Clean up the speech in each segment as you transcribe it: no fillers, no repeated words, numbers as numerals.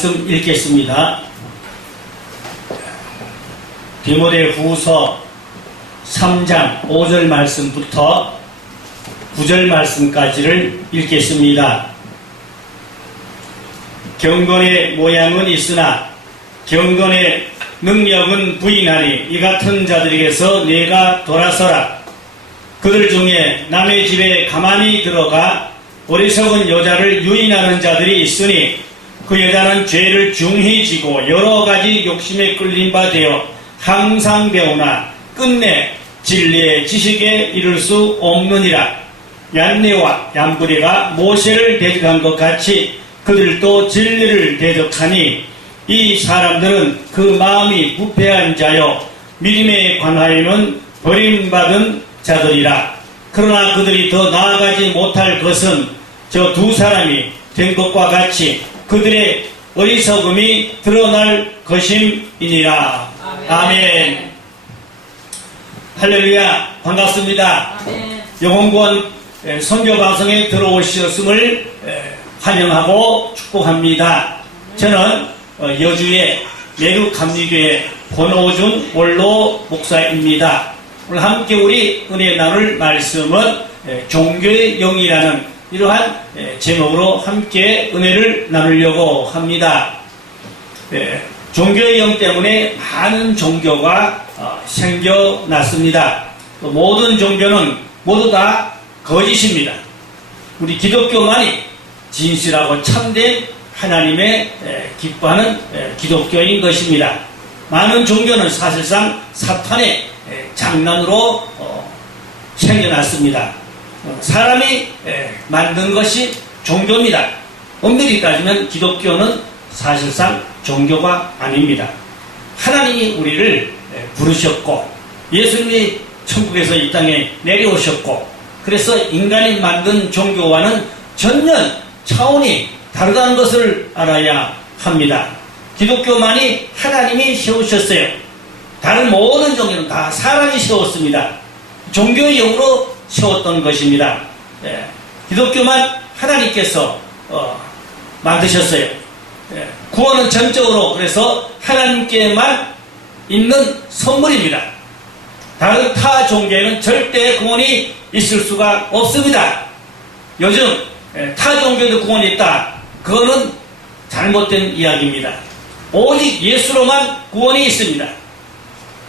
말씀 읽겠습니다. 디모데후서 3장 5절 말씀부터 9절 말씀까지를 읽겠습니다. 경건의 모양은 있으나 경건의 능력은 부인하니 이 같은 자들에게서 내가 돌아서라. 그들 중에 남의 집에 가만히 들어가 어리석은 여자를 유인하는 자들이 있으니 그 여자는 죄를 중히 지고 여러 가지 욕심에 끌린 바 되어 항상 배우나 끝내 진리의 지식에 이를 수 없느니라. 얀네와 얀브레가 모세를 대적한 것 같이 그들도 진리를 대적하니 이 사람들은 그 마음이 부패한 자요 믿음에 관하여는 버림받은 자들이라. 그러나 그들이 더 나아가지 못할 것은 저 두 사람이 된 것과 같이 그들의 어리석음이 드러날 것임이니라. 아멘. 할렐루야. 반갑습니다. 영혼구원 선교방송에 들어오셨음을 환영하고 축복합니다. 저는 여주의 매국감리교회 권호준 원로 목사입니다. 오늘 함께 우리 은혜 나눌 말씀은 종교의 영이라는 이러한 제목으로 함께 은혜를 나누려고 합니다. 종교의 영 때문에 많은 종교가 생겨났습니다. 모든 종교는 모두 다 거짓입니다. 우리 기독교만이 진실하고 참된 하나님의 기뻐하는 기독교인 것입니다. 많은 종교는 사실상 사탄의 장난으로 생겨났습니다. 사람이 만든 것이 종교입니다. 엄밀히 따지면 기독교는 사실상 종교가 아닙니다. 하나님이 우리를 부르셨고 예수님이 천국에서 이 땅에 내려오셨고 그래서 인간이 만든 종교와는 전혀 차원이 다르다는 것을 알아야 합니다. 기독교만이 하나님이 세우셨어요. 다른 모든 종교는 다 사람이 세웠습니다. 종교의 영으로 세웠던 것입니다. 기독교만 하나님께서 만드셨어요. 구원은 전적으로 그래서 하나님께만 있는 선물입니다. 다른 타 종교에는 절대 구원이 있을 수가 없습니다. 요즘 타 종교도 구원이 있다. 그거는 잘못된 이야기입니다. 오직 예수로만 구원이 있습니다.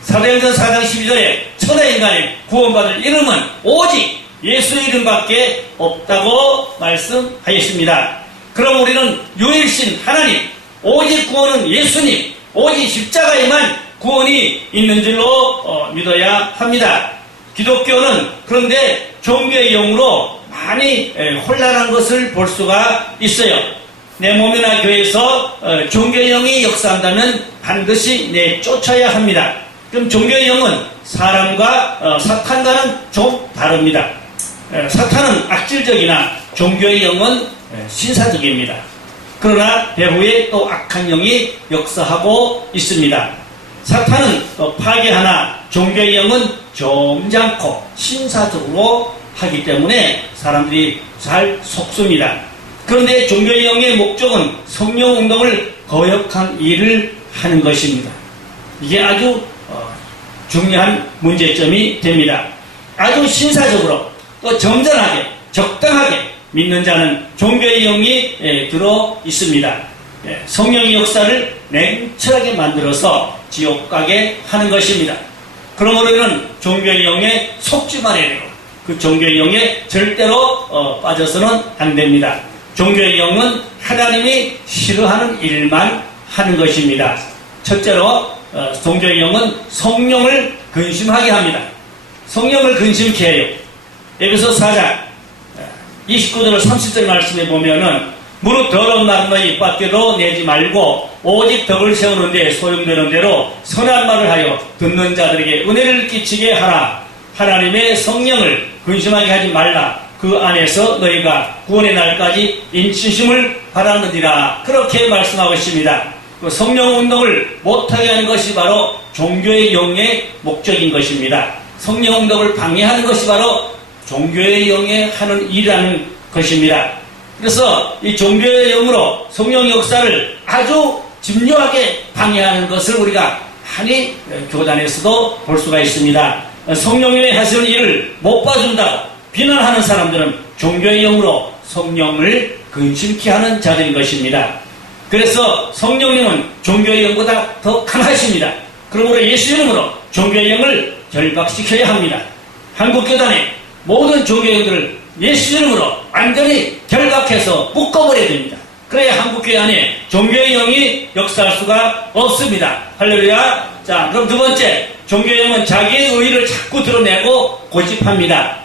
사도행전 4장 12절에 천하 인간의 구원받을 이름은 오직 예수의 이름밖에 없다고 말씀하였습니다. 그럼 우리는 유일신 하나님, 오직 구원은 예수님, 오직 십자가에만 구원이 있는 줄로 믿어야 합니다. 기독교는 그런데 종교의 영으로 많이 혼란한 것을 볼 수가 있어요. 내 몸이나 교회에서 종교의 영이 역사한다면 반드시 내쫓아야 합니다. 그럼 종교의 영은 사람과 사탄과는 좀 다릅니다. 사탄은 악질적이나 종교의 영은 신사적입니다. 그러나 배후에 또 악한 영이 역사하고 있습니다. 사탄은 파괴하나 종교의 영은 점잖고 신사적으로 하기 때문에 사람들이 잘 속습니다. 그런데 종교의 영의 목적은 성령 운동을 거역한 일을 하는 것입니다. 이게 아주 중요한 문제점이 됩니다. 아주 신사적으로 또 점잖하게 적당하게 믿는 자는 종교의 영이 들어 있습니다. 성령의 역사를 냉철하게 만들어서 지옥 가게 하는 것입니다. 그러므로 우리는 종교의 영에 속지 말아야 되고 그 종교의 영에 절대로 빠져서는 안 됩니다. 종교의 영은 하나님이 싫어하는 일만 하는 것입니다. 첫째로 종교의 영은 성령을 근심하게 합니다. 성령을 근심케 해요. 에베소 4장 29절 30절 말씀에 보면은 무릇 더러운 말은 너희 입 밖에도 내지 말고 오직 덕을 세우는데 소용되는 대로 선한 말을 하여 듣는 자들에게 은혜를 끼치게 하라. 하나님의 성령을 근심하게 하지 말라. 그 안에서 너희가 구원의 날까지 인치심을 바라느니라. 그렇게 말씀하고 있습니다. 그 성령 운동을 못하게 하는 것이 바로 종교의 영의 목적인 것입니다. 성령 운동을 방해하는 것이 바로 종교의 영에 하는 일이라는 것입니다. 그래서 이 종교의 영으로 성령 역사를 아주 집요하게 방해하는 것을 우리가 많이 교단에서도 볼 수가 있습니다. 성령님이 하시는 일을 못 봐준다고 비난하는 사람들은 종교의 영으로 성령을 근심케 하는 자들인 것입니다. 그래서 성령님은 종교의 영보다 더 강하십니다. 그러므로 예수 이름으로 종교의 영을 결박시켜야 합니다. 한국교단의 모든 종교의 영들을 예수 이름으로 완전히 결박해서 묶어버려야 됩니다. 그래야 한국교회 안에 종교의 영이 역사할 수가 없습니다. 할렐루야. 자, 그럼 두 번째, 종교의 영은 자기의 의의를 자꾸 드러내고 고집합니다.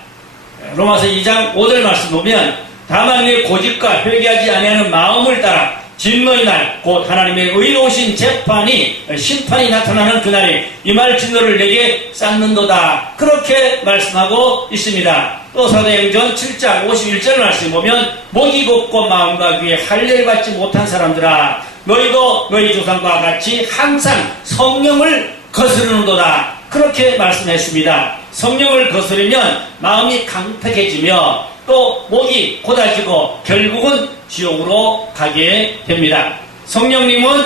로마서 2장 5절 말씀 보면 다만 내 고집과 회개하지 아니하는 마음을 따라 진노의 날 곧 하나님의 의로우신 재판이 심판이 나타나는 그날에 이 말 진노를 내게 쌓는도다. 그렇게 말씀하고 있습니다. 또 사도행전 7장 51절 말씀 보면 목이 곱고 마음과 귀에 할례를 받지 못한 사람들아 너희도 너희 조상과 같이 항상 성령을 거스르는도다. 그렇게 말씀했습니다. 성령을 거스르면 마음이 강팍해지며 또 목이 곧아지고 결국은 지옥으로 가게 됩니다. 성령님은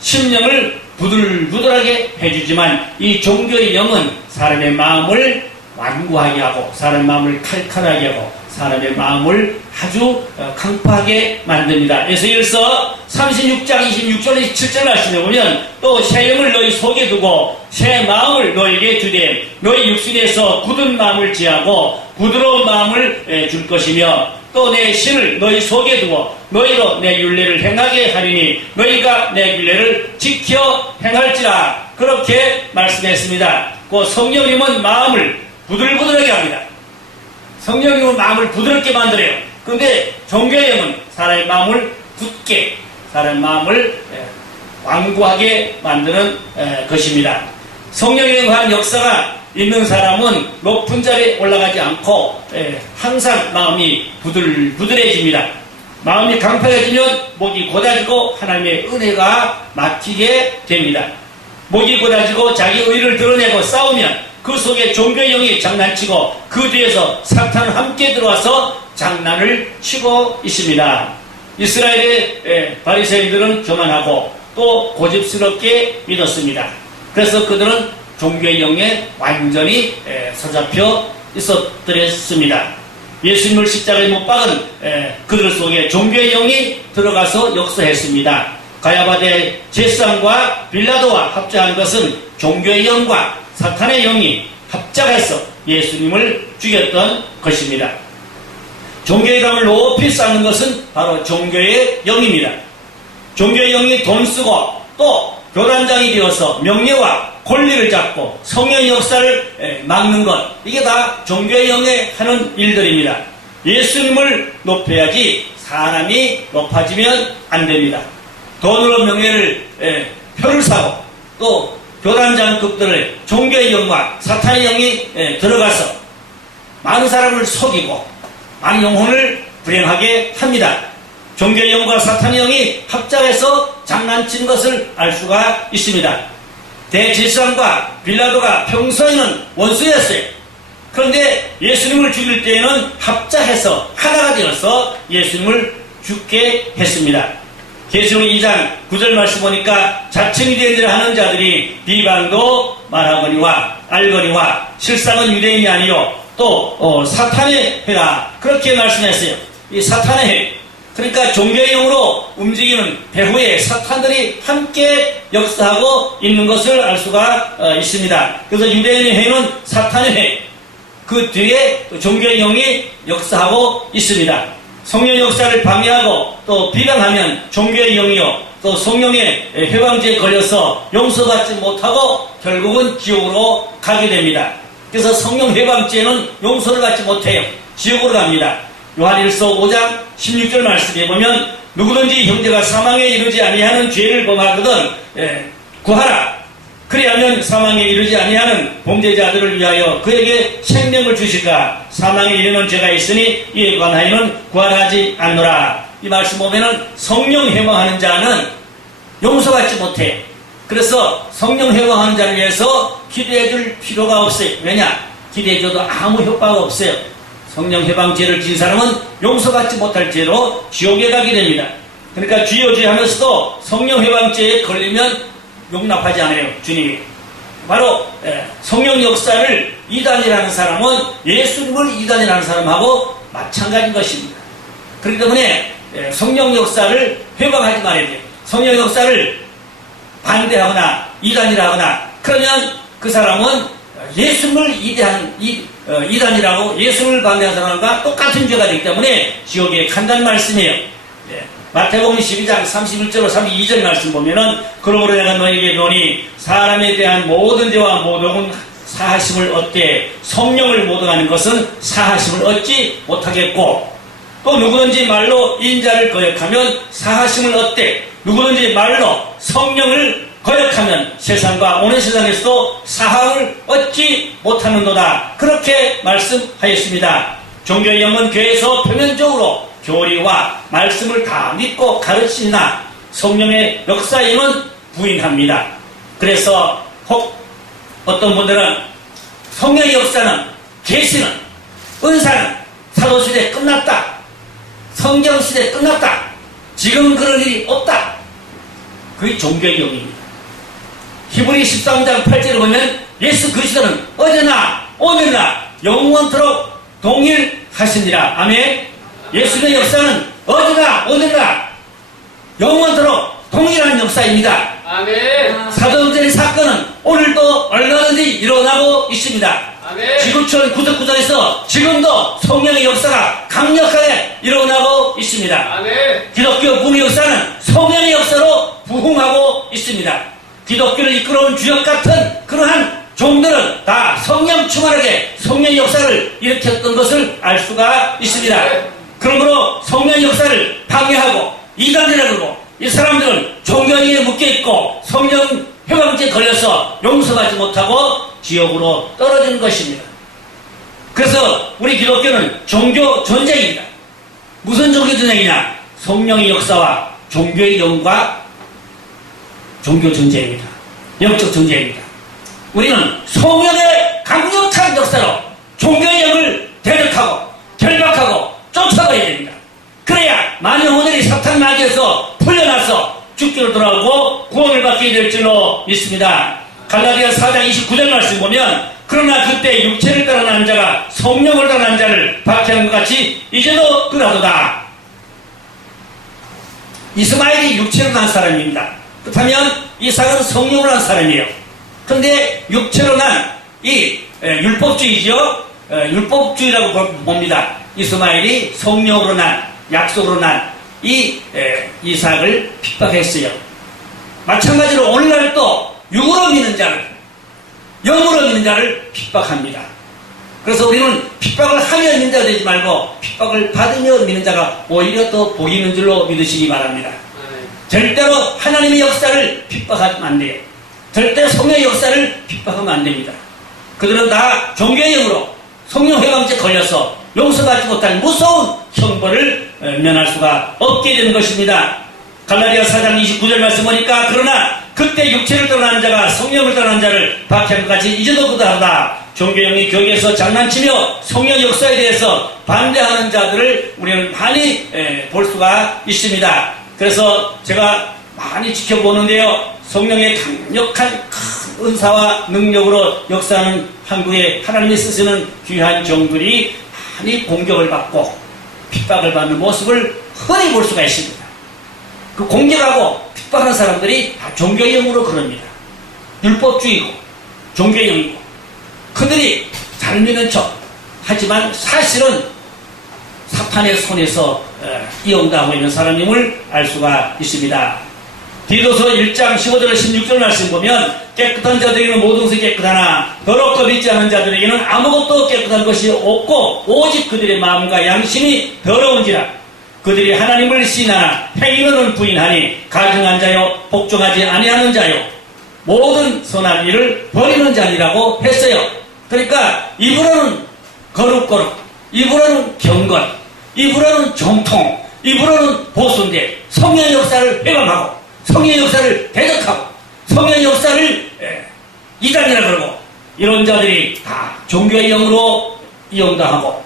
심령을 부들부들하게 해주지만 이 종교의 영은 사람의 마음을 완고하게 하고 사람의 마음을 칼칼하게 하고 사람의 마음을 아주 강팍하게 만듭니다. 에스겔서 36장 26절 27절 말씀에 보면 또 새 영을 너희 속에 두고 새 마음을 너희에게 주되 너희 육신에서 굳은 마음을 지하고 부드러운 마음을 줄 것이며 또 내 신을 너희 속에 두고 너희로 내 율례를 행하게 하리니 너희가 내 율례를 지켜 행할지라. 그렇게 말씀했습니다. 그 성령님은 마음을 부들부들하게 합니다. 성령님은 마음을 부드럽게 만들어요. 그런데 종교의 영은 사람의 마음을 굳게, 사람의 마음을 완고하게 만드는 것입니다. 성령에 의한 역사가 있는 사람은 높은 자리에 올라가지 않고 항상 마음이 부들부들해집니다. 마음이 강팍해지면 목이 곧아지고 하나님의 은혜가 막히게 됩니다. 목이 곧아지고 자기 의를 드러내고 싸우면 그 속에 종교의 영이 장난치고 그 뒤에서 사탄은 함께 들어와서 장난을 치고 있습니다. 이스라엘의 바리새인들은 교만하고 또 고집스럽게 믿었습니다. 그래서 그들은 종교의 영에 완전히 사잡혀 있었더랬습니다. 예수님을 십자가에 못 박은 그들 속에 종교의 영이 들어가서 역사했습니다. 가야바 대제사장과 빌라도와 합작한 것은 종교의 영과 사탄의 영이 합작해서 예수님을 죽였던 것입니다. 종교의 담을 높이 쌓는 것은 바로 종교의 영입니다. 종교의 영이 돈 쓰고 또 교단장이 되어서 명예와 권리를 잡고 성령의 역사를 막는 것, 이게 다 종교의 영에 하는 일들입니다. 예수님을 높여야지 사람이 높아지면 안 됩니다. 돈으로 명예를 표를 사고 또 교단장급들의 종교의 영과 사탄의 영이 들어가서 많은 사람을 속이고 많은 영혼을 불행하게 합니다. 종교의 영과 사탄의 영이 합작해서 장난친 것을 알 수가 있습니다. 대제사장과 빌라도가 평소에는 원수였어요. 그런데 예수님을 죽일 때에는 합작해서 하나가 되어서 예수님을 죽게 했습니다. 계시록 2장 9절 말씀 보니까 자칭 유대인이라 하는 자들이 비방도 말하거니와 알거니와 실상은 유대인이 아니요 또 사탄의 회라. 그렇게 말씀했어요. 이 사탄의 회, 그러니까 종교의 영으로 움직이는 배후에 사탄들이 함께 역사하고 있는 것을 알 수가 있습니다. 그래서 유대인의 회는 사탄의 회, 그 뒤에 종교의 영이 역사하고 있습니다. 성령 역사를 방해하고 또 비방하면 종교의 영이요 또 성령의 회방죄에 걸려서 용서받지 못하고 결국은 지옥으로 가게 됩니다. 그래서 성령 회방죄는 용서를 받지 못해요. 지옥으로 갑니다. 요한일서 5장 16절 말씀에 보면 누구든지 형제가 사망에 이르지 아니하는 죄를 범하거든 구하라. 그리하면 사망에 이르지 아니하는 범죄자들을 위하여 그에게 생명을 주실까. 사망에 이르는 죄가 있으니 이에 관하여는 구하지 않노라. 이 말씀 보면은 성령 회방하는 자는 용서받지 못해요. 그래서 성령 회방하는 자를 위해서 기도해 줄 필요가 없어요. 왜냐? 기도해 줘도 아무 효과가 없어요. 성령 해방죄를 진 사람은 용서받지 못할 죄로 지옥에 가게 됩니다. 그러니까 주여 주여 하면서도 성령 해방죄에 걸리면 용납하지 않아요. 주님이. 바로 성령 역사를 이단이라는 사람은 예수님을 이단이라는 사람하고 마찬가지인 것입니다. 그렇기 때문에 성령 역사를 회방하지 말아야 돼요. 성령 역사를 반대하거나 이단이라 하거나 그러면 그 사람은 예수님을 이단이라고 예수님을 반대하는 사람과 똑같은 죄가 되기 때문에 지옥에 간다는 말씀이에요. 마태복음 12장 31절로 32절 말씀 보면은 그러므로 내가 너에게 이르노니 사람에 대한 모든 죄와 모독은 사하심을 얻되 성령을 모독하는 것은 사하심을 얻지 못하겠고 또 누구든지 말로 인자를 거역하면 사하심을 얻되 누구든지 말로 성령을 거역하면 세상과 오는 세상에서도 사함을 얻지 못하는도다. 그렇게 말씀하였습니다. 종교의 영은 교회에서 표면적으로 교리와 말씀을 다 믿고 가르치나 성령의 역사임은 부인합니다. 그래서 혹 어떤 분들은 성령의 역사는 계시는 은사는 사도시대 끝났다. 성경시대 끝났다. 지금 그런 일이 없다. 그게 종교의 영입니다. 히브리 13장 8절을 보면 예수 그리스도는 어제나 오늘나 영원토록 동일하시니라. 아멘. 예수의 역사는 어제나 오늘나 영원토록 동일한 역사입니다. 아멘. 사도행전의 사건은 오늘도 얼마든지 일어나고 있습니다. 아멘. 지구촌 구석구석에서 지금도 성령의 역사가 강력하게 일어나고 있습니다. 아멘. 기독교 부흥의 역사는 성령의 역사로 부흥하고 있습니다. 기독교를 이끌어온 주역 같은 그러한 종들은 다 성령 충만하게 성령의 역사를 일으켰던 것을 알 수가 있습니다. 그러므로 성령의 역사를 방해하고 이단이라고 그러고 이 사람들은 종교에 묶여있고 성령 회방죄에 걸려서 용서받지 못하고 지옥으로 떨어지는 것입니다. 그래서 우리 기독교는 종교 전쟁입니다. 무슨 종교 전쟁이냐? 성령의 역사와 종교의 영과 종교 전쟁입니다. 영적 전쟁입니다. 우리는 성령의 강력한 역사로 종교의 영을 대적하고 결박하고 쫓아가야 됩니다. 그래야 많은 영혼들이 사탄 마귀에서 풀려나서 죽기로 돌아오고 구원을 받게 될 줄로 믿습니다. 갈라디아 4장 29절 말씀 보면 그러나 그때 육체를 따라 난 자가 성령을 따라 난 자를 박해한 것 같이 이제도 그러하도다. 이스마엘이 육체로 난 사람입니다. 그렇다면 이삭은 성령으로 난 사람이에요. 그런데 육체로 난 이 율법주의죠. 율법주의라고 봅니다. 이스마엘이 성령으로 난 약속으로 난 이 이삭을 핍박했어요. 마찬가지로 오늘날 또 육으로 믿는 자를 영으로 믿는 자를 핍박합니다. 그래서 우리는 핍박을 하며 믿는 자가 되지 말고 핍박을 받으며 믿는 자가 오히려 더 복이 있는 줄로 믿으시기 바랍니다. 절대로 하나님의 역사를 핍박하면 안 돼요. 절대 성령의 역사를 핍박하면 안 됩니다. 그들은 다 종교의 영으로 성령 회방죄에 걸려서 용서받지 못할 무서운 형벌을 면할 수가 없게 되는 것입니다. 갈라디아 4장 29절 말씀 보니까 그러나 그때 육체를 떠난 자가 성령을 떠난 자를 박해한 것 같이 이제도 그다하다. 종교형이 교회에서 장난치며 성령 역사에 대해서 반대하는 자들을 우리는 많이 볼 수가 있습니다. 그래서 제가 많이 지켜보는데요. 성령의 강력한 큰 은사와 능력으로 역사하는 한국에 하나님이 쓰시는 귀한 종들이 많이 공격을 받고 핍박을 받는 모습을 흔히 볼 수가 있습니다. 그 공격하고 핍박하는 사람들이 다 종교의 영으로 그럽니다. 율법주의고 종교의 영이고 그들이 잘 믿는 척 하지만 사실은 사탄의 손에서 이용당하고 있는 사람임을 알 수가 있습니다. 디도서 1장 15절 16절 말씀 보면 깨끗한 자들에게는 모든 것이 깨끗하나 더럽고 믿지 않은 자들에게는 아무것도 깨끗한 것이 없고 오직 그들의 마음과 양심이 더러운지라. 그들이 하나님을 시인하나 행위로는 부인하니 가증한 자요 복종하지 아니하는 자요 모든 선한 일을 버리는 자니라고 했어요. 그러니까 입으로는 거룩거룩, 입으로는 경건, 입으로는 정통, 입으로는 보수인데 성령의 역사를 회방하고 성령의 역사를 대적하고 성령의 역사를 이단이라 그러고 이런 자들이 다 종교의 영으로 이용당하고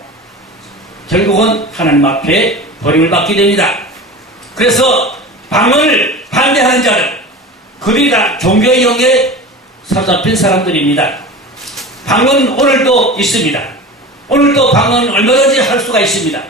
결국은 하나님 앞에 버림을 받게 됩니다. 그래서 방언을 반대하는 자는 그들이 다 종교의 영에 사로잡힌 사람들입니다. 방언은 오늘도 있습니다. 오늘도 방언은 얼마든지 할 수가 있습니다.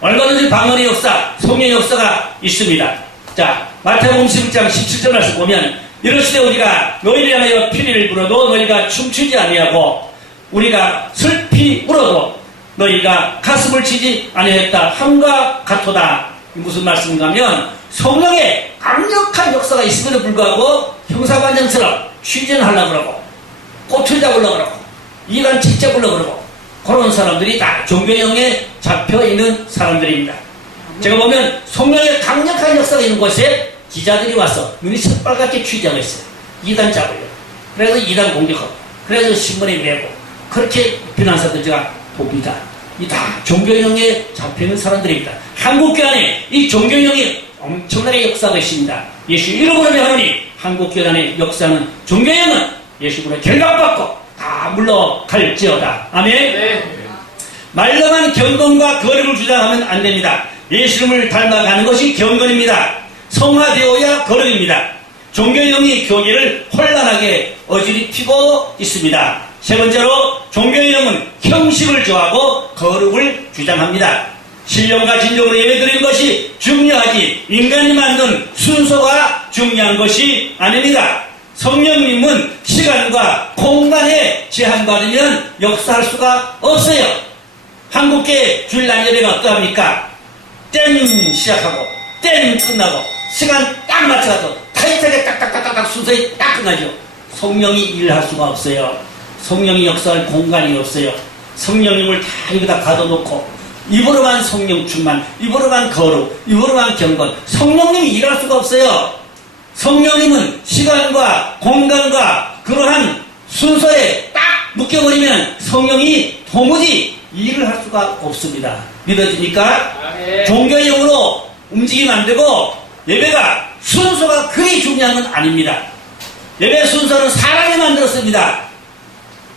얼마든지 방언의 역사, 성령의 역사가 있습니다. 자, 마태복음 11장 17절 말씀 보면 이러시되 우리가 너희를 향하여 피리를 불어도 너희가 춤추지 아니하고 우리가 슬피 울어도 너희가 가슴을 치지 아니하였다 함과 같도다. 무슨 말씀인가 하면 성령의 강력한 역사가 있음에도 불구하고 형사반장처럼 취진하려고 그러고 꼬투리 잡으려고 그러고 이간책 잡으려고 그러고 그런 사람들이 다 종교형에 잡혀있는 사람들입니다. 제가 보면 성령의 강력한 역사가 있는 곳에 기자들이 와서 눈이 새빨갛게 취재하고 있어요. 이단 잡으려고. 그래서 이단 공격하고 그래서 신문에 내고 그렇게 비난사들 제가 봅니다. 이 다 종교형에 잡히는 사람들입니다. 한국교회 안에 이 종교형이 엄청나게 역사가 있습니다. 예수 이름으로 하노니 한국교회 안에 역사는 종교형은 예수로 결박받고 다 물러갈지어다. 아멘. 네. 말로만 경건과 거룩을 주장하면 안 됩니다. 예수 이름을 닮아가는 것이 경건입니다. 성화되어야 거룩입니다. 종교형이 교계를 혼란하게 어지럽히고 있습니다. 세 번째로 종교형은 형식을 좋아하고 거룩을 주장합니다. 신령과 진정으로 예배드리는 것이 중요하지 인간이 만든 순서가 중요한 것이 아닙니다. 성령님은 시간과 공간에 제한받으면 역사할 수가 없어요. 한국계 주일날 예배가 어떠합니까? 땡 시작하고 땡 끝나고 시간 딱 맞춰서 타이트하게 딱딱딱딱 순서에 딱 끝나죠. 성령이 일할 수가 없어요. 성령이 역사할 공간이 없어요. 성령님을 다 여기다 가둬놓고 입으로만 성령 충만, 입으로만 거룩, 입으로만 경건. 성령님이 일할 수가 없어요. 성령님은 시간과 공간과 그러한 순서에 딱 묶여버리면 성령이 도무지 일을 할 수가 없습니다. 믿어집니까? 종교형으로 움직이면 안 되고 예배가 순서가 그리 중요한 건 아닙니다. 예배 순서는 사람이 만들었습니다.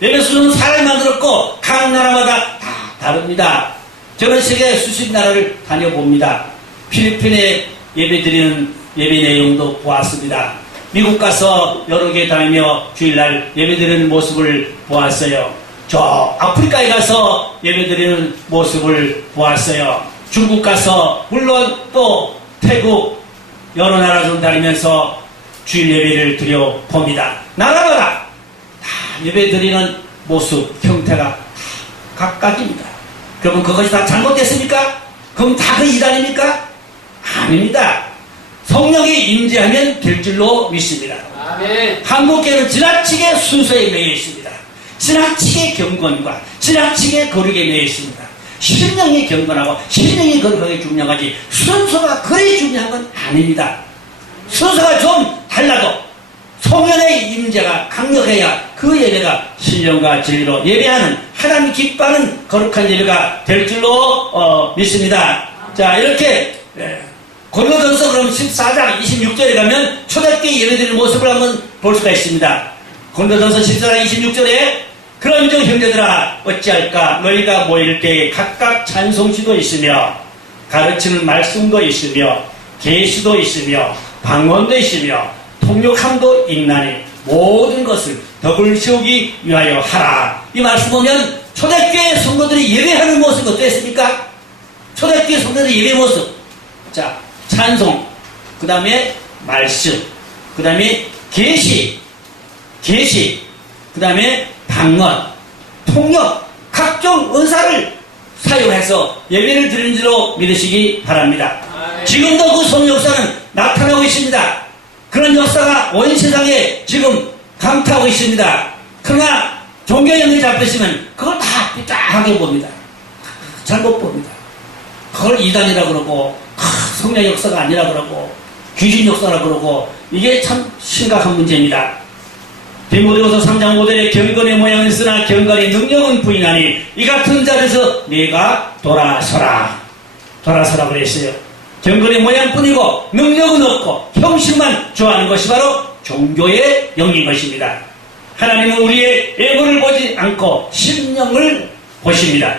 예배 순서는 사람이 만들었고 각 나라마다 다 다릅니다. 저는 세계 수십 나라를 다녀봅니다. 필리핀에 예배드리는 예배 내용도 보았습니다. 미국 가서 여러 개 다니며 주일날 예배드리는 모습을 보았어요. 저 아프리카에 가서 예배드리는 모습을 보았어요. 중국 가서 물론 또 태국 여러 나라 좀 다니면서 주일 예배를 드려봅니다. 나라마다 다 예배드리는 모습, 형태가 다 각각입니다. 그러면 그것이 다 잘못됐습니까? 그럼 다 그 이단입니까? 아닙니다. 성령이 임재하면 될 줄로 믿습니다. 아멘. 한국교회는 지나치게 순서에 매여 있습니다. 지나치게 경건과 지나치게 거룩에 매여 있습니다. 신령이 경건하고 신령이 거룩하게 중요하지 순서가 그리 중요한 건 아닙니다. 순서가 좀 달라도 성령의 임재가 강력해야 그 예배가 신령과 진리로 예배하는 하나님 기뻐하는 거룩한 예배가 될 줄로 믿습니다. 자, 이렇게 고린도전서 그럼 14장 26절에 가면 초대교회 예배드리는 모습을 한번 볼 수가 있습니다. 고린도전서 14장 26절에 그런즉 형제들아 어찌할까 너희가 모일 때에 각각 찬송시도 있으며 가르치는 말씀도 있으며 계시도 있으며 방언도 있으며 통역함도 있나니 모든 것을 덕을 세우기 위하여 하라. 이 말씀 보면 초대교회 성도들이 예배하는 모습이 어땠습니까? 초대교회 성도들의 예배 모습. 자, 찬송, 그 다음에 말씀, 그 다음에 계시, 그 다음에 방언, 통역, 각종 은사를 사용해서 예배를 드리는 줄로 믿으시기 바랍니다. 지금도 그 성령 역사는 나타나고 있습니다. 그런 역사가 온 세상에 지금 강타하고 있습니다. 그러나 종교형이 잡혔으면 그걸 다 삐딱하게 봅니다. 잘못 봅니다. 그걸 이단이라고 그러고 성령 역사가 아니라고 그러고 귀신 역사라고 그러고 이게 참 심각한 문제입니다. 디모데후서 3장 5절에 경건의 모양은 있으나 경건의 능력은 부인하니 이 같은 자리에서 네가 돌아서라 그랬어요. 경건의 모양뿐이고 능력은 없고 형식만 좋아하는 것이 바로 종교의 영인 것입니다. 하나님은 우리의 외모를 보지 않고 심령을 보십니다.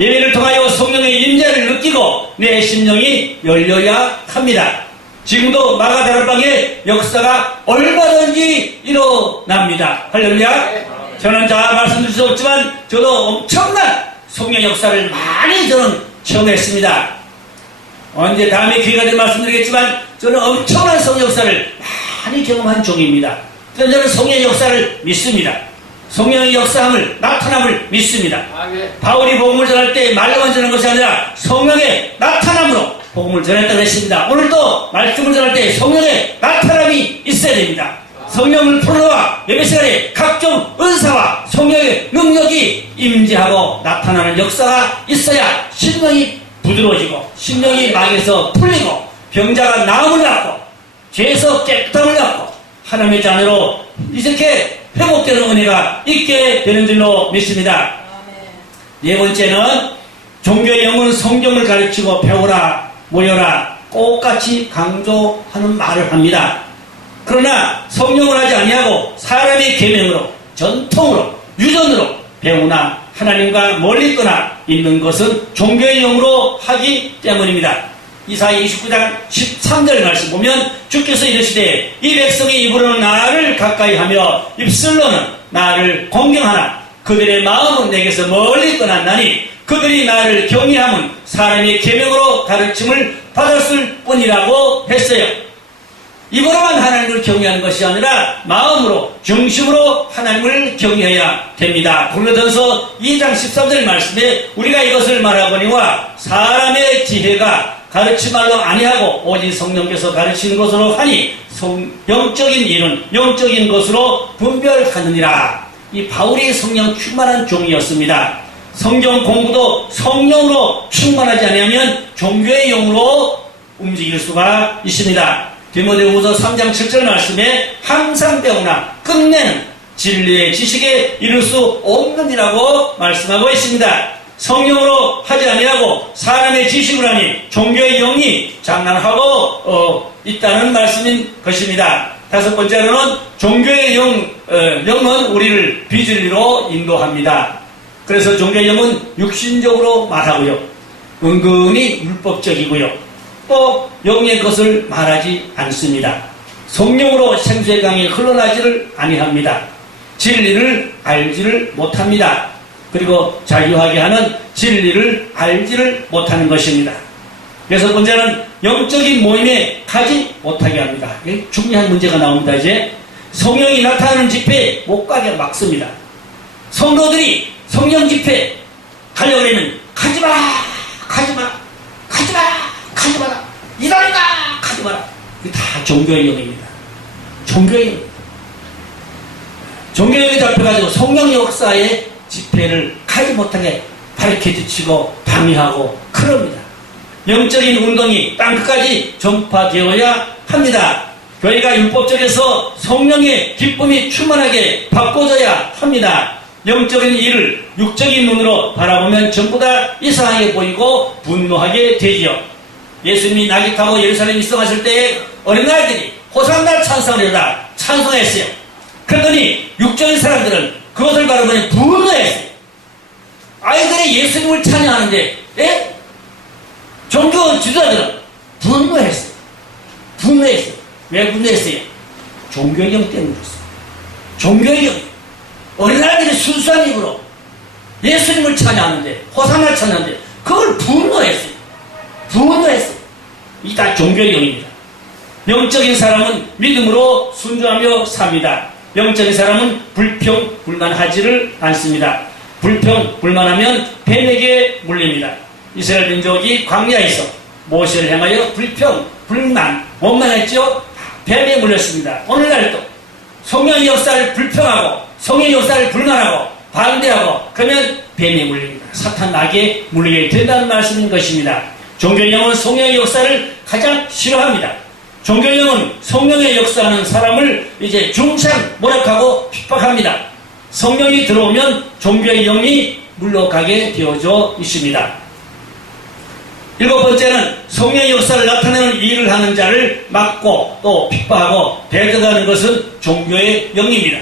예배를 통하여 성령의 임재를 느끼고 내 심령이 열려야 합니다. 지금도 마가다락방의 역사가 얼마든지 일어납니다. 할렐루야. 저는 다 말씀드릴 수 없지만 저도 엄청난 성령 역사를 많이 저는 체험했습니다. 언제 다음에 기회가 되면 말씀드리겠지만 저는 엄청난 성령 역사를 많이 경험한 종입니다. 저는 성령 역사를 믿습니다. 성령의 역사함을, 나타남을 믿습니다. 바울이 복음을 전할 때 말로만 전하는 것이 아니라 성령의 나타남으로 복음을 전했다고 했습니다. 오늘도 말씀을 전할 때 성령의 나타남이 있어야 됩니다. 성령을 풀어와 예배 시간에 각종 은사와 성령의 능력이 임재하고 나타나는 역사가 있어야 심령이 부드러워지고 심령이 막에서 풀리고 병자가 나음을 낳고 죄에서 깨끗함을 낳고 하나님의 자녀로 이렇게 회복되는 은혜가 있게 되는 줄로 믿습니다. 네 번째는 종교의 영은 성경을 가르치고 배우라 모여라 똑같이 강조하는 말을 합니다. 그러나 성령을 하지 아니하고 사람의 계명으로 전통으로 유전으로 배우나 하나님과 멀리 떠나 있는 것은 종교의 영으로 하기 때문입니다. 이사야 29장 13절 말씀 보면 주께서 이르시되 이 백성이 입으로는 나를 가까이 하며 입술로는 나를 공경하나 그들의 마음은 내게서 멀리 떠났나니 그들이 나를 경외함은 사람의 계명으로 가르침을 받았을 뿐이라고 했어요. 입으로만 하나님을 경외하는 것이 아니라 마음으로 중심으로 하나님을 경외해야 됩니다. 고린도전서 2장 13절 말씀에 우리가 이것을 말하거니와 사람의 지혜가 가르치말로 아니하고 오직 성령께서 가르치는 것으로 하니 영적인 일은 영적인 것으로 분별하느니라. 이 바울이 성령 충만한 종이었습니다. 성경 공부도 성령으로 충만하지 않으면 종교의 영으로 움직일 수가 있습니다. 디모데후서 3장 7절 말씀에 항상 배우나 끝내는 진리의 지식에 이를 수 없느니라고 말씀하고 있습니다. 성령으로 하지 아니하고 사람의 지식을 하니 종교의 영이 장난하고 있다는 말씀인 것입니다. 다섯 번째로는 종교의 영은 우리를 비진리로 인도합니다. 그래서 종교의 영은 육신적으로 말하고요. 은근히 율법적이고요. 또 영의 것을 말하지 않습니다. 성령으로 생수의 강이 흘러나지를 아니합니다. 진리를 알지를 못합니다. 그리고 자유하게 하는 진리를 알지를 못하는 것입니다. 여섯 번째는 영적인 모임에 가지 못하게 합니다. 중요한 문제가 나옵니다. 이제 성령이 나타나는 집회에 못 가게 막습니다. 성도들이 성령 집회 가려고 하면 가지마라 가지마라 가지마라 가지마라 이달이다 가지마라. 이게 다 종교의 영입니다. 종교의 영. 종교의 영이 잡혀가지고 성령 역사의 집회를 가지 못하게 바리케이드치고 방해하고 그럽니다. 영적인 운동이 땅끝까지 전파되어야 합니다. 교회가 율법적에서 성령의 기쁨이 충만하게 바꿔져야 합니다. 영적인 일을 육적인 눈으로 바라보면 전부 다 이상하게 보이고 분노하게 되지요. 예수님이 낙이 타고 예루살렘에 입성하실 때 어린아이들이 호산나 찬송하려다 찬송했어요. 그러더니 육적인 사람들은 그것을 바라보니 분노했어요. 아이들이 예수님을 찬양하는데 종교 지도자들은 분노했어요. 분노했어요. 왜 분노했어요? 종교의 영 때문이었어요. 종교의 영. 어린아이들이 순수한 입으로 예수님을 찬양하는데 호산나 찬양하는데 그걸 분노했어요. 분노했어요. 이 다 종교의 영입니다. 영적인 사람은 믿음으로 순종하며 삽니다. 영적인 사람은 불평, 불만하지를 않습니다. 불평, 불만하면 뱀에게 물립니다. 이스라엘 민족이 광야에서 모세를 향하여 불평, 불만, 원만했죠? 뱀에 물렸습니다. 오늘날도 성령의 역사를 불평하고 성령의 역사를 불만하고 반대하고 그러면 뱀에 물립니다. 사탄 낙에 물리게 된다는 말씀인 것입니다. 종교의 영은 성령의 역사를 가장 싫어합니다. 종교의 영은 성령의 역사하는 사람을 이제 중상 모략하고 핍박합니다. 성령이 들어오면 종교의 영이 물러가게 되어져 있습니다. 일곱 번째는 성령의 역사를 나타내는 일을 하는 자를 막고 또 핍박하고 대적하는 것은 종교의 영입니다.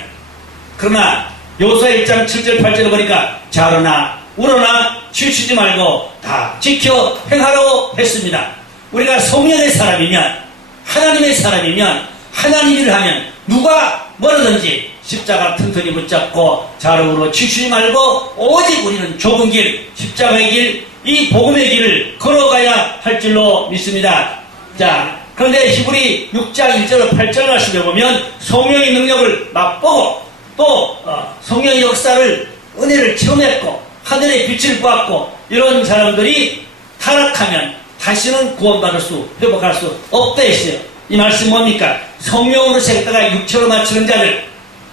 그러나 요수아 1장 7절 8절을 보니까 자로나 우러나 치우치지 말고 다 지켜 행하라고 했습니다. 우리가 성령의 사람이면, 하나님의 사람이면, 하나님 일을 하면 누가 뭐라든지 십자가 튼튼히 붙잡고 자르우로 치우치지 말고 오직 우리는 좁은 길, 십자가의 길, 이 복음의 길을 걸어가야 할 줄로 믿습니다. 자, 그런데 히브리 6장 1절 8절 말씀에 보면 성령의 능력을 맛보고 또 성령의 역사를, 은혜를 체험했고 하늘의 빛을 보았고 이런 사람들이 타락하면 다시는 구원받을 수, 회복할 수 없다 했어요. 이 말씀 뭡니까? 성령으로 생겼다가 육체로 맞추는 자들,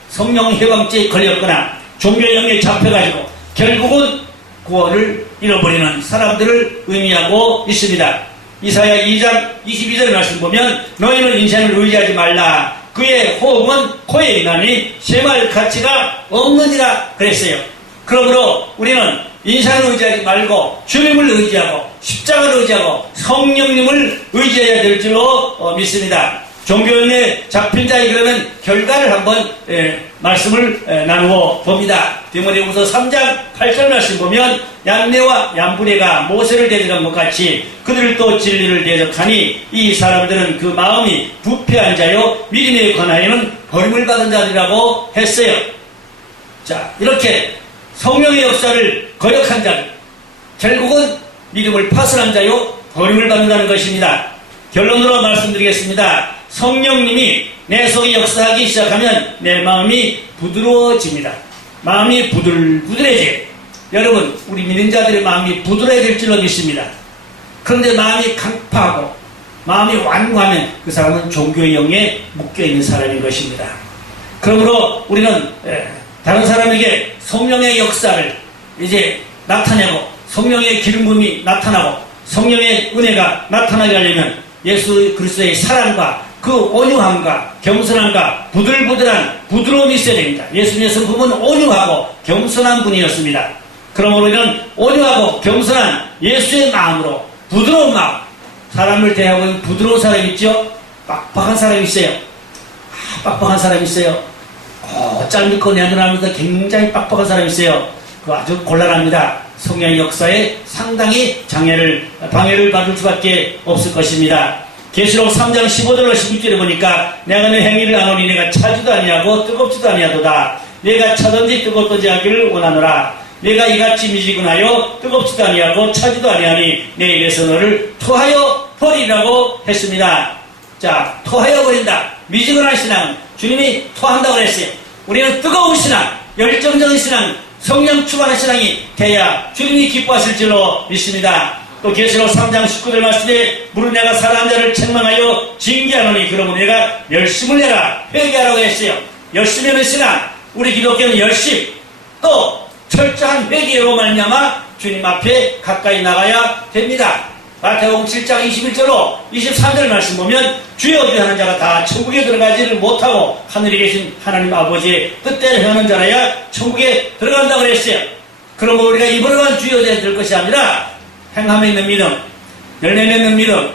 성령 해방죄에 걸렸거나 종교의 영에 잡혀가지고 결국은 구원을 잃어버리는 사람들을 의미하고 있습니다. 이사야 2장 22절 말씀 보면 너희는 인생을 의지하지 말라. 그의 호흡은 코에 있나니 셈할 가치가 없느니라 그랬어요. 그러므로 우리는 인생을 의지하지 말고 주님을 의지하고 십자가를 의지하고 성령님을 의지해야 될 줄로 믿습니다. 종교에 잡힌 자에 그러면 결과를 한번 말씀을 나누어 봅니다. 디모데후서 3장 8절 말씀 보면 얀네와 얀브레가 모세를 대적한 것 같이 그들도 진리를 대적하니 이 사람들은 그 마음이 부패한 자요 믿음에 관하여는 버림을 받은 자들이라고 했어요. 자, 이렇게 성령의 역사를 거역한 자들, 결국은 믿음을 파손한 자요 버림을 받는다는 것입니다. 결론으로 말씀드리겠습니다. 성령님이 내 속에 역사하기 시작하면 내 마음이 부드러워집니다. 마음이 부들부들해져요. 여러분, 우리 믿는 자들의 마음이 부드러워야 될 줄로 믿습니다. 그런데 마음이 강파하고 마음이 완고하면 그 사람은 종교의 영에 묶여있는 사람인 것입니다. 그러므로 우리는 다른 사람에게 성령의 역사를 이제 나타내고 성령의 기름 부음이 나타나고 성령의 은혜가 나타나게 하려면 예수 그리스도의 사랑과 그 온유함과 겸손함과 부들부들한 부드러움이 있어야 됩니다. 예수님의 성품은 온유하고 겸손한 분이었습니다. 그러므로 우리는 온유하고 겸손한 예수의 마음으로 부드러운 마음, 사람을 대하고 있는 부드러운 사람이 있죠? 빡빡한 사람이 있어요. 빡빡한 사람이 있어요. 짧고 내놓으면서 굉장히 빡빡한 사람이 있어요. 그거 아주 곤란합니다. 성령의 역사에 상당히 방해를 받을 수밖에 없을 것입니다. 계시록 3장 15절로 16절에 보니까 내가 내 행위를 아노니 내가 차지도 아니하고 뜨겁지도 아니하도다. 내가 차든지 뜨겁든지 하기를 원하노라. 내가 이같이 미지근하여 뜨겁지도 아니하고 차지도 아니하니 내 입에서 너를 토하여 버리라고 했습니다. 자, 토하여 버린다. 미지근한 신앙은 주님이 토한다고 그랬어요. 우리는 뜨거운 신앙, 열정적인 신앙, 성령 충만한 신앙이 돼야 주님이 기뻐하실 줄로 믿습니다. 또 계시록 3장 19절 말씀에 무릇 내가 사랑한 자를 책망하여 징계하노니 그러므로 내가 열심을 내라 회개하라고 했어요. 열심히 하는 신앙, 우리 기독교는 열심, 또 철저한 회개로 말미암아 주님 앞에 가까이 나가야 됩니다. 마태복음 7장 21절로 23절 말씀 보면 주여 주여 하는 자가 다 천국에 들어가지를 못하고 하늘에 계신 하나님 아버지의 뜻대로 행하는 자라야 천국에 들어간다고 그랬어요. 그러므로 우리가 입으로만 주여 주여 될 것이 아니라 행함에 있는 믿음, 열매 맺는 믿음,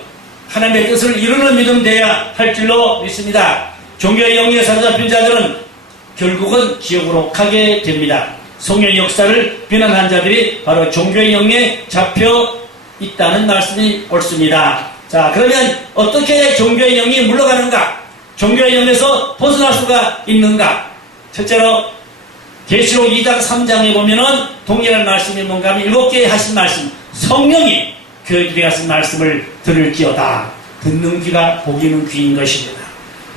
하나님의 뜻을 이루는 믿음 돼야 할 줄로 믿습니다. 종교의 영에 사로잡힌 자들은 결국은 지옥으로 가게 됩니다. 성령의 역사를 비난한 자들이 바로 종교의 영에 잡혀 있다는 말씀이 옳습니다. 자, 그러면 어떻게 종교의 영이 물러가는가? 종교의 영에서 벗어날 수가 있는가? 첫째로 계시록 2장 3장에 보면은 동일한 말씀이 뭔가 하면 7개 하신 말씀, 성령이 교회들이 하신 말씀을 들을지어다. 듣는 귀가 복이는 귀인 것입니다.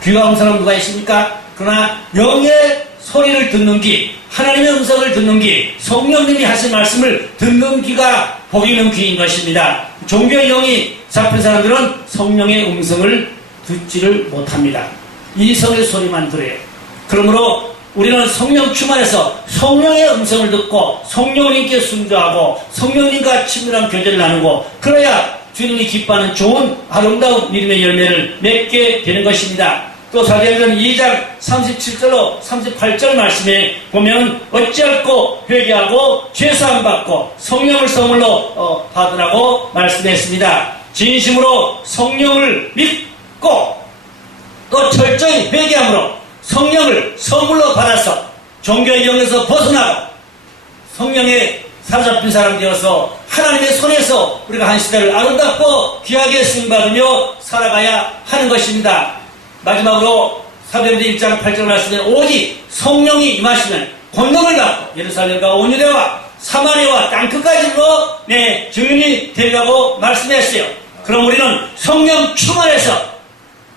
귀가 없는 사람 누가 있습니까? 그러나 영의 소리를 듣는 귀, 하나님의 음성을 듣는 귀, 성령님이 하신 말씀을 듣는 귀가 복이는 귀인 것입니다. 종교의 영이 잡힌 사람들은 성령의 음성을 듣지를 못합니다. 이성의 소리만 들어요. 그러므로 우리는 성령 충만해서 성령의 음성을 듣고 성령님께 순종하고 성령님과 친밀한 교제를 나누고 그래야 주님이 기뻐하는 좋은 아름다운 믿음의 열매를 맺게 되는 것입니다. 또 사도행전 2장 37절로 38절 말씀에 보면 어찌할꼬 회개하고 죄사함 받고 성령을 선물로 받으라고 말씀했습니다. 진심으로 성령을 믿고 또 철저히 회개함으로 성령을 선물로 받아서 종교의 영에서 벗어나고 성령의 사로잡힌 사람 되어서 하나님의 손에서 우리가 한 시대를 아름답고 귀하게 쓰임받으며 살아가야 하는 것입니다. 마지막으로 사도행전 1장 8절 말씀에 오직 성령이 임하시면 권능을 받고 예루살렘과 온 유대와 사마리아와 땅끝까지로 내 증인이 되리라고 말씀했어요. 그럼 우리는 성령 충만해서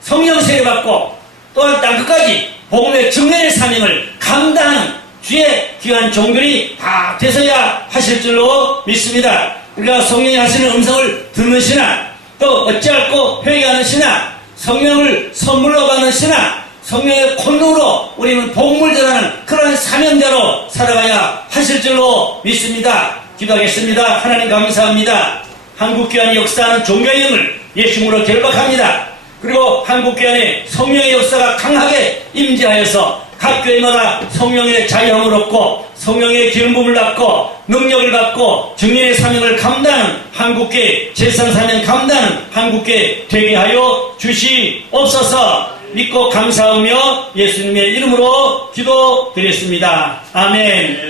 성령 세례받고 또한 땅끝까지 복음의 증언의 사명을 감당하는 주의 귀한 종들이 다 되서야 하실 줄로 믿습니다. 우리가 성령이 하시는 음성을 듣는 신앙, 또 어찌할꼬 회개하는 신앙, 성령을 선물로 받는 신앙, 성령의 권능으로 우리는 복음을 전하는 그런 사명대로 살아가야 하실 줄로 믿습니다. 기도하겠습니다. 하나님 감사합니다. 한국교회안에 역사하는 종교의 영을 예수님으로 결박합니다. 그리고 한국교회안에 성령의 역사가 강하게 임재하여서 각 교회마다 성령의 자유함을 얻고 성령의 기름 부음을 받고 능력을 받고 증인의 사명을 감당하는 한국교회 제사사명 감당하는 한국교회 되게 하여 주시옵소서. 믿고 감사하며 예수님의 이름으로 기도드렸습니다. 아멘.